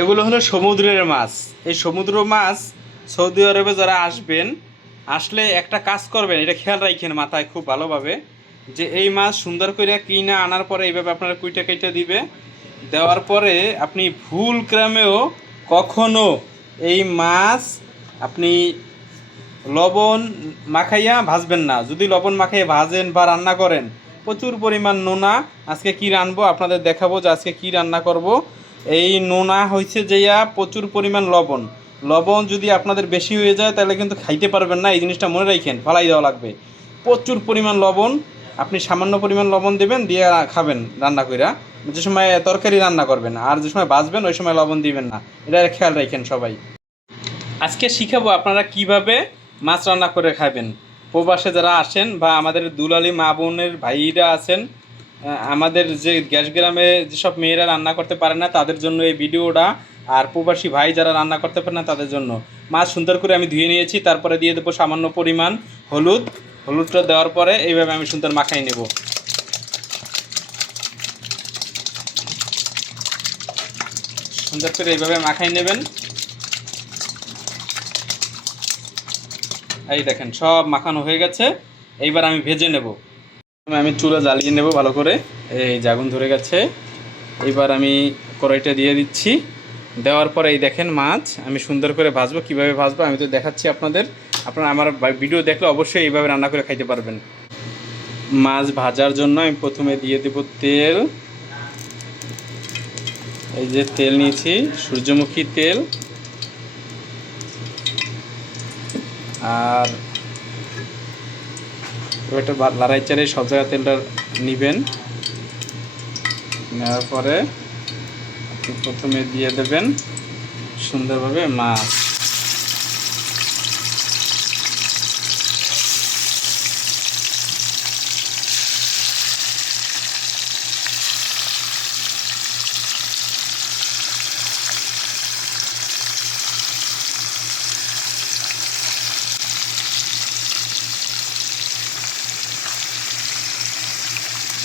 এগুলো হলো সমুদ্রের মাছ। এই সমুদ্র মাছ সৌদি আরবে যারা আসবেন, আসলে একটা কাজ করবেন, এটা খেয়াল রাখেন মাথায় খুব ভালোভাবে, যে এই মাছ সুন্দর করে কিনে আনার পরে এইভাবে আপনারা কুইটা কেটে দিবে। দেওয়ার পরে আপনি ভুল ক্রমেও কখনো এই মাছ আপনি লবণ মাখাইয়া ভাজবেন না। যদি লবণ মাখাইয়া ভাজেন বা রান্না করেন, প্রচুর পরিমাণ নোনা। আজকে কি রানবো? আপনাদের দেখাবো যে আজকে কি রান্না করব। এই নোনা হয়েছে যেয়া প্রচুর পরিমাণ লবণ। লবণ যদি আপনাদের বেশি হয়ে যায়, তাহলে কিন্তু খাইতে পারবেন না, এই জিনিসটা মনে রাখেন ফালাই দেওয়া লাগবে। প্রচুর পরিমাণ লবণ, আপনি সামান্য পরিমাণ লবণ দেবেন, দিয়ে খাবেন রান্না কইরা। যে সময় তরকারি রান্না করবেন, আর যে সময় বাঁচবেন, ওই সময় লবণ দিবেন না। এটা খেয়াল রাখেন সবাই। আজকে শিখাবো আপনারা কীভাবে মাছ রান্না করে খাবেন। প্রবাসে যারা আসেন বা আমাদের দুলালি মা বোনের ভাইরা আছেন আমাদের যে গ্যাস গ্রামে যেসব মেয়েরা রান্না করতে পারে না, তাদের জন্য এই ভিডিওটা আর প্রবাসী ভাই যারা রান্না করতে পারে না, তাদের জন্য। মাছ সুন্দর করে আমি ধুয়ে নিয়েছি, তারপরে দিয়ে দেবো সামান্য পরিমাণ হলুদ। হলুদটা দেওয়ার পরে এইভাবে আমি সুন্দর মাখাই নেব। সুন্দর করে এইভাবে মাখাই নেবেন। এই দেখেন, সব মাখানো হয়ে গেছে। এইবার আমি ভেজে নেব। আমি চুলা জ্বালিয়ে নেব ভালো করে। এই জাগুন ধরে গেছে। এইবার আমি কড়াইটা দিয়ে দিচ্ছি। দেওয়ার পরে এই দেখেন মাছ, আমি সুন্দর করে ভাজবো। কীভাবে ভাজবো আমি তো দেখাচ্ছি আপনাদের। আপনারা আমার ভিডিও দেখলে অবশ্যই এইভাবে রান্না করে খাইতে পারবেন। মাছ ভাজার জন্য আমি প্রথমে দিয়ে দেব তেল। এই যে তেল নিয়েছি, সূর্যমুখী তেল। আর একটা লড়াই চারে সব জায়গায় তেলটা নেবেন। নেওয়ার পরে প্রথমে দিয়ে দেবেন সুন্দরভাবে মাছ।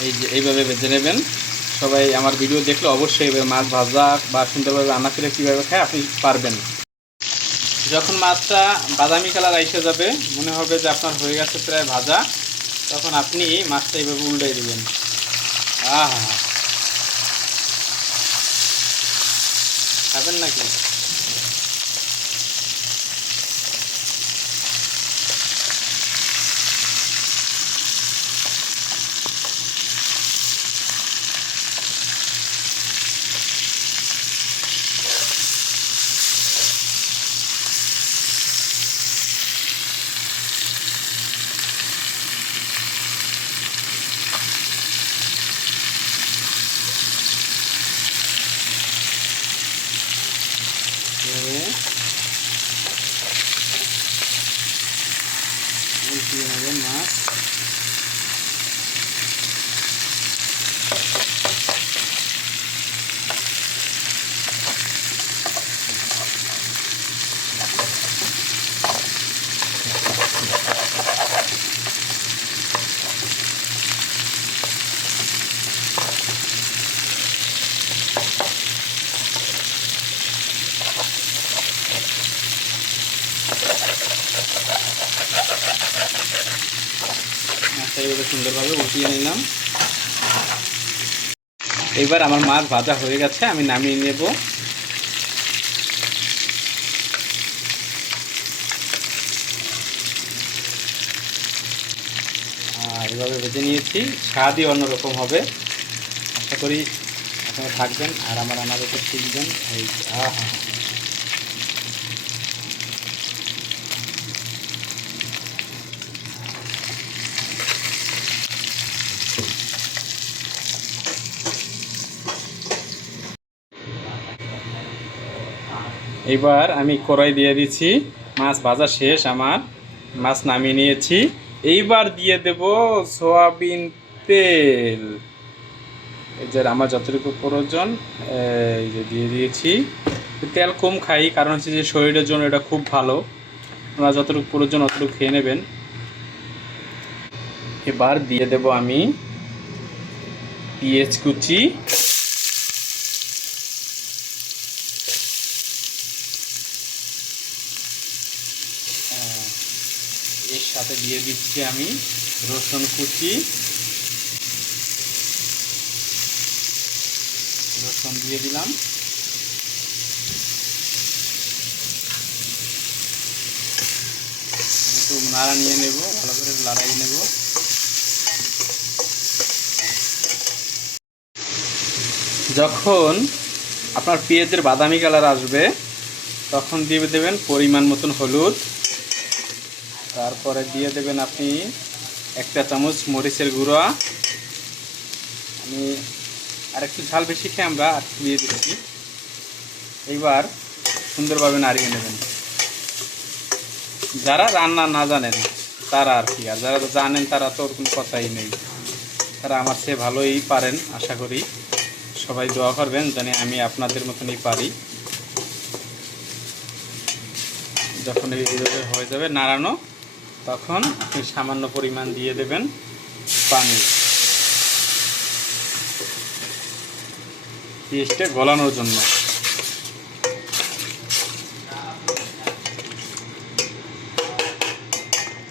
এই যে, এইভাবে ভেজে নেবেন। সবাই আমার ভিডিও দেখলে অবশ্যই এইভাবে মাছ ভাজা বা সুন্দরভাবে রান্না করে কীভাবে খায় আপনি পারবেন। যখন মাছটা বাদামি কালার এসে যাবে, মনে হবে যে আপনার হয়ে গেছে প্রায় ভাজা, তখন আপনি মাছটা এইভাবে উল্টাই দেবেন। আহা! খাবেন নাকি এভাবে উল্টিয়ে নেবেন মাছ এইভাবে সুন্দরভাবে উঠিয়ে নিলাম। এবার আমার মাছ ভাজা হয়ে গেছে, আমি নামিয়ে নেব। আর এভাবে ভেজে নিয়েছি, স্বাদই অন্যরকম হবে। আশা করি আপনারা থাকবেন আর আমার উপর শিখবেন এই হ্যাঁ হ্যাঁ এবার আমি কড়াই দিয়ে দিচ্ছি। মাছ ভাজা শেষ আমার। মাছ নামিয়ে নিয়েছি। এইবার দিয়ে দেব সয়াবিন তেল। এই যে আমার যতটুকু প্রয়োজন, এই যে দিয়ে দিয়েছি। তেল কম খাই, কারণ হচ্ছে যে শরীরের জন্য এটা খুব ভালো। আপনারা যতটুকু প্রয়োজন অতটুকু খেয়ে নেবেন। এবার দিয়ে দেব আমি পেঁয়াজ কুচি সাথে দিয়ে দিচ্ছি আমি রসুন কুচি। রসুন দিয়ে দিলাম। একটু নাড়া নিয়ে নেব, ভালো করে লড়াই নেব। যখন আপনার পেঁয়াজের বাদামি কালার আসবে, তখন দিয়ে দেবেন পরিমাণ মতন হলুদ। তারপরে দিয়ে দেবেন আপনি একটা চামচ মরিচের গুঁড়া। আমি আর একটু ঝাল বেশি খেয়ে আমরা আর দিয়ে দিচ্ছি। এইবার সুন্দরভাবে নাড়িয়ে নেবেন। যারা রান্না না জানেন, তারা আর কি, আর যারা জানেন তারা তো ওর কোনো কথাই নেই। তারা আমার চেয়ে ভালোই পারেন, আশা করি। সবাই দোয়া করবেন জানি আমি আপনাদের মতনই পারি। যখন এইভাবে হয়ে যাবে, নাড়ানো। তখন আপনি সামান্য পরিমাণ দিয়ে দেবেন পানি। পেস্টে গলানোর জন্য।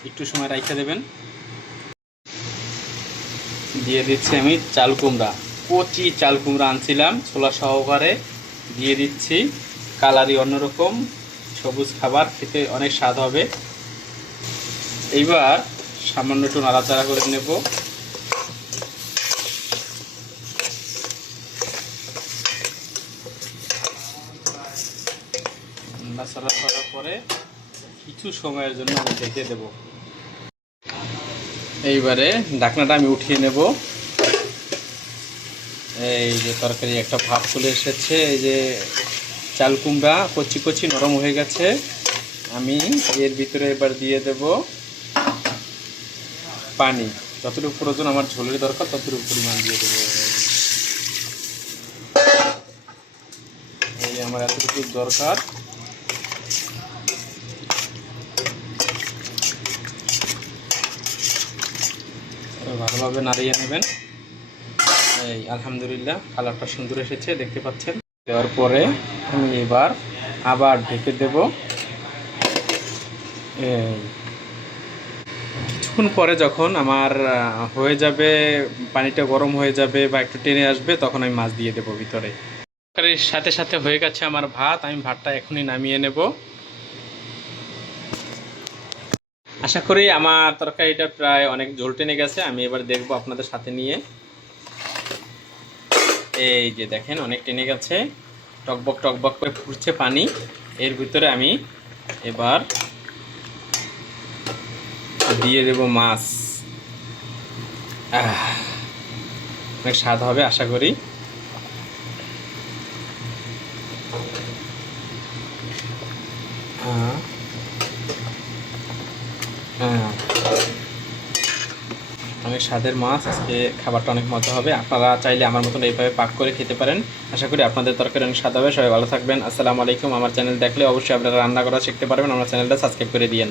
একটু সময় রাইখে দেবেন। দিয়ে দিচ্ছি আমি চাল কুমড়া। কচি চাল কুমড়া আনছিলাম, ছোলা সহকারে। দিয়ে দিচ্ছি। কালারই অন্যরকম। সবুজ খাবার, খেতে অনেক স্বাদ হবে। এইবার সামান্য একটু নাড়াচাড়া করে নেব। নাড়াচাড়া করার পরে কিছু সময়ের জন্য আমি ঢেকে দেব। এইবারে ঢাকনাটা আমি উঠিয়ে নেব। এই যে তরকারি একটা ভাব চলে এসেছে, এই যে চাল কুমড়া কচি কচি নরম হয়ে গেছে। আমি এর ভিতরে এবার দিয়ে দেব পানি, যতটুকু প্রয়োজন আমার ঝোলের দরকার, ততটুকু পরিমাণ দিয়ে দেবো। এই আমার এতটুকু দরকার। ভালোভাবে নাড়িয়ে নেবেন। এই, আলহামদুলিল্লাহ, কালারটা সুন্দর এসেছে, দেখতে পাচ্ছেন? দেওয়ার পরে আমি এবার আবার ঢেকে দেব। এই কিছুক্ষণ পরে যখন আমার হয়ে যাবে, পানিটা গরম হয়ে যাবে বা একটু টেনে আসবে, তখন আমি মাছ দিয়ে দেবো ভিতরে। তরকারির সাথে সাথে হয়ে গেছে আমার ভাত, আমি ভাতটা এখনই নামিয়ে নেব। আশা করি আমার তরকারিটা প্রায় অনেক জল টেনে গেছে, আমি এবার দেখব আপনাদের সাথে নিয়ে। এই যে দেখেন, অনেক টেনে গেছে। টকবক টকবক করে ফুটছে পানি। এর ভিতরে আমি এবার দিয়ে দেব মাছ। অনেক স্বাদ হবে আশা করি। হ্যাঁ। অনেক স্বাদের মাছ, আজকে খাবারটা অনেক মজা হবে। আপনারা চাইলে আমার মতন এইভাবে পাক করে খেতে পারেন। আশা করি আপনাদের তরকারি অনেক স্বাদ হবে। সবাই ভালো থাকবেন। আসসালামু আলাইকুম। আমার চ্যানেল দেখলে অবশ্যই আপনারা রান্না করা শিখতে পারবেন। আমার চ্যানেলটা সাবস্ক্রাইব করে দিয়েন।